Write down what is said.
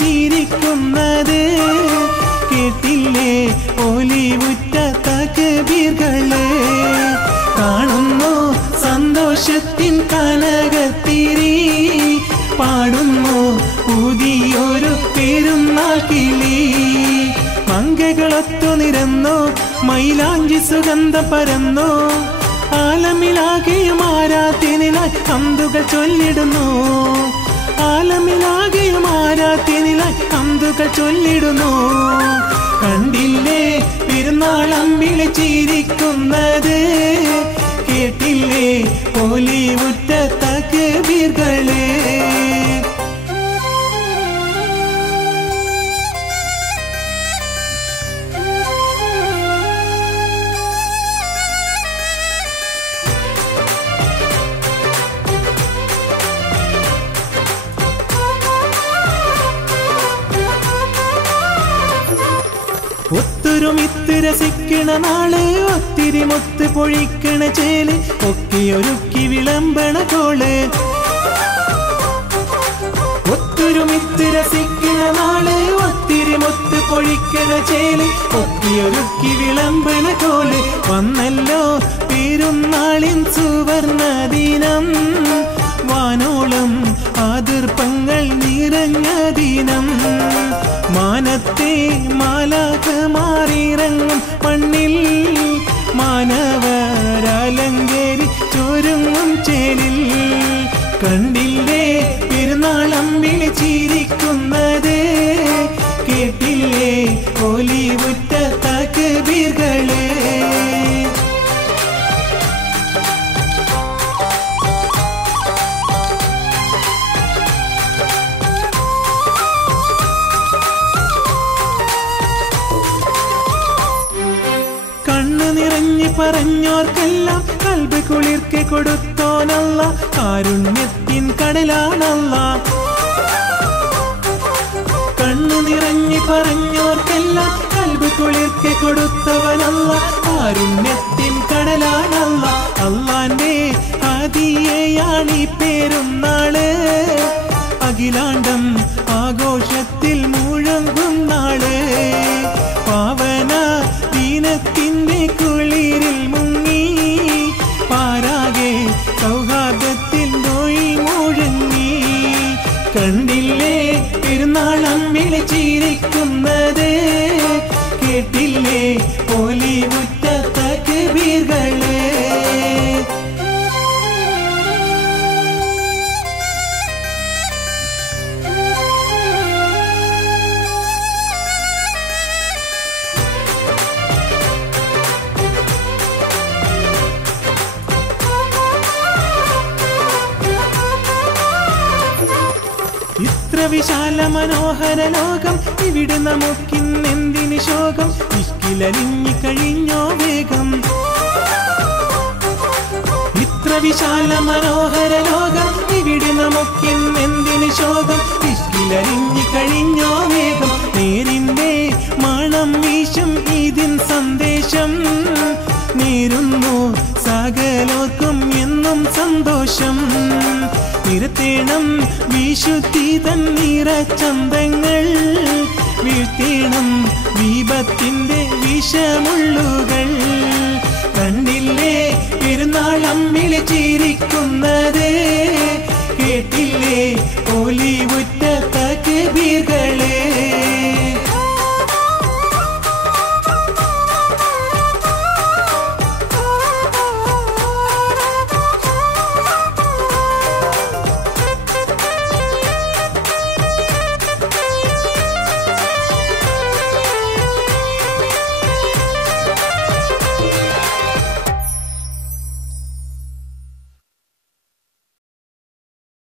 ചിരിക്കുന്നത് കേട്ടില്ലേ ഒലിവുറ്റ തക്ബീറുകളെ കാണുന്നു സന്തോഷത്തിൻ കനകത്തിരി പാടുന്നു പുതിയൊരു പെരുന്നാൾ കിളി മങ്കകളൊത്തു നിരന്നു മൈലാഞ്ചി സുഗന്ധം പരന്നു ആലമിലാകെയും ആരാധ്യനിലായി ഹംദുകൾ ചൊല്ലിടുന്നു ആലമിലാകെയും ആരാധ്യനിലായി ഹംദുകൾ ചൊല്ലിടുന്നു കണ്ടില്ലേ പെരുന്നാൾ അമ്പിളി ചിരിക്കുന്നത് കേട്ടില്ലേ ഒലിവുറ്റ തക്ബീറുകളെ ഒത്തൊരുമിത്ത് രസിക്കണ നാള് ഒത്തിരി മുത്ത് പൊഴിക്കണ ചേല് ഒക്കെയൊരുക്കി വിളമ്പണ കോള് ഒത്തൊരുമിത്ത് രസിക്കണ നാള് ഒത്തിരി മുത്ത് പൊഴിക്കണ ചേല് ഒക്കെയൊരുക്കി വിളമ്പണ കോള് വന്നല്ലോ പെരുന്നാളിൻ സുവർണ ദിനം വാനോളം ആതിർപ്പങ്ങൾ നിറഞ്ഞ ദിനം മാനത്തെ മാലാഖമാരിറങ്ങും മണ്ണിൽ മാനവരാലങ്കരി ചൊരുങ്ങും ചേലിൽ കണ്ടില്ലേ പെരുന്നാൾ അമ്പിളി ചിരിക്കുന്നത് കേട്ടില്ലേ ഒലിവുറ്റ തക്ബീറുകളെ പറഞ്ഞോർക്കെല്ലാം കൽബ് കുളിർക്കെ കൊടുത്തോനല്ല കാരുണ്യത്തിൻ കടലാണല്ല കണ്ണു നിറഞ്ഞു പറഞ്ഞോർക്കെല്ലാം കൽബ് കുളിർക്കെ കൊടുത്തവനല്ല കാരുണ്യത്തിൻ കടലാണല്ല അള്ളാന്റെ ഹദിയയാണീ പെരുന്നാള് അഖിലാണ്ടം ആഘോഷത്തിൽ മുഴങ്ങും നാള് പാവന ദീനത്തിന്റെ കുളിരിൽ മുങ്ങി പാരാകെ സൗഹാർദ്ദത്തിൽ നോയി മുഴങ്ങി കണ്ടില്ലേ പെരുന്നാൾ അമ്പിളി ചിരിക്കുന്നത് കേട്ടില്ലേ ഒലിവുറ്റ തക്ബീറുകളെ ഇത്ര വിശാല മനോഹര ലോകം ഇവിടെ നമുക്കിന്നെന്തിന് ശോകം ഇഷ്കിലലിഞ്ഞു കഴിഞ്ഞോ വേഗം ഇത്ര വിശാല മനോഹര ലോകം ഇവിടെ നമുക്കിന്നെന്തിന് ശോകം ഇഷ്കിലലിഞ്ഞു കഴിഞ്ഞോ വേഗം നേരിന്റെ മണം വീശും ഇതിൻ സന്ദേശം നേരുന്നു സകലോർക്കും എന്നും സന്തോഷം നിരത്തേണം വിശുദ്ധി തന്നിറച്ചന്തങ്ങൾ വീഴ്ത്തേണം വിപത്തിന്റെ വിഷമുള്ളുകൾ കണ്ടില്ലേ പെരുന്നാൾ അമ്പിളി ചിരിക്കുന്നത് കേട്ടില്ലേ ഒലിവുറ്റ